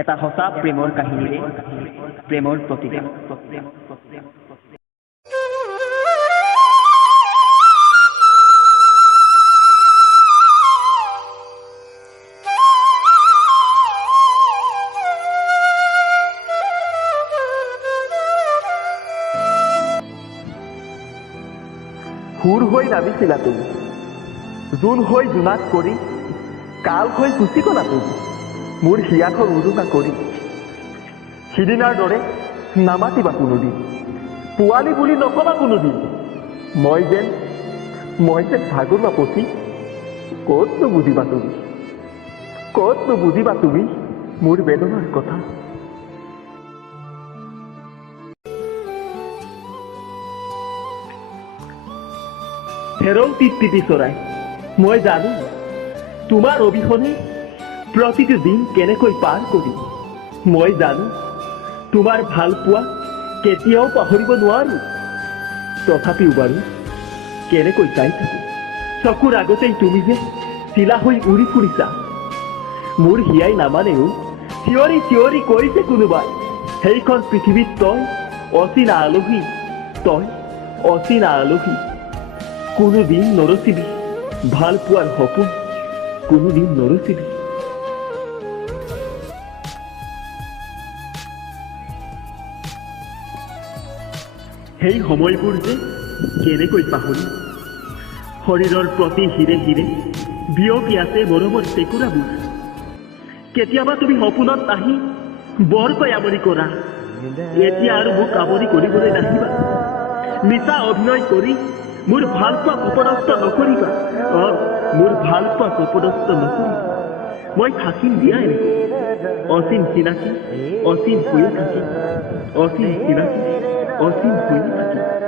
এটা সঁচা প্ৰেমৰ কাহিনীৰে প্ৰেমৰ প্ৰতিভা। সুৰ হৈ নামিছিলা তুমি, জোন হৈ জোনাক কৰি, কাল হৈ গুচি গলা তুমি মোৰ হিয়াখন উৰুকা কৰি। সিদিনাৰ দৰে নামাতিবা কোনোদিন, পোৱালি বুলি নকবা কোনোদিন। মই যেন ভাগৰুৱা পচি, ক'তনো বুজিবা তুমি মোৰ বেদনাৰ কথা। হেৰৌ টিপটিপি চৰাই, মই জানো তোমাৰ অবিহনে প্ৰতিটো দিন কেনেকৈ পাৰ কৰিম। মই জানো তোমাৰ ভাল পোৱা কেতিয়াও পাহৰিব নোৱাৰো। তথাপিও বাৰু কেনেকৈ চাই থাকো, চকুৰ আগতেই তুমি যে চিলা হৈ উৰি ফুৰিছা। মোৰ হিয়াই নামানেও, চিঞৰি চিঞৰি কৰিছে কোনোবাই, সেইখন পৃথিৱীত তই অচিনা আলহী। কোনোদিন নৰচিবি ভাল পোৱাৰ সপোন, কোনোদিন নৰচিবি। সেই সময়বোৰ যে কেনেকৈ পাহৰি, শৰীৰৰ প্ৰতি হিৰে হিৰে বিয়পি আছে মৰমৰ চেকুৰাবোৰ। কেতিয়াবা তুমি সপোনত আহি বৰকৈ আমনি কৰা, এতিয়া আৰু মোক আমনি কৰিবলৈ নাহিবা। মিছা অভিনয় কৰি মোৰ ভাল পোৱা অপদস্থ নকৰিবা। মোৰ ভাল পোৱা অপদস্থ নকৰিবা। মই থাকিম দিয়া এনেকৈ, অচিন চিনাকি অচিন হৈয়ে থাকিম, অচিন চিনাকি অচিন হৈয়ে থাকিম।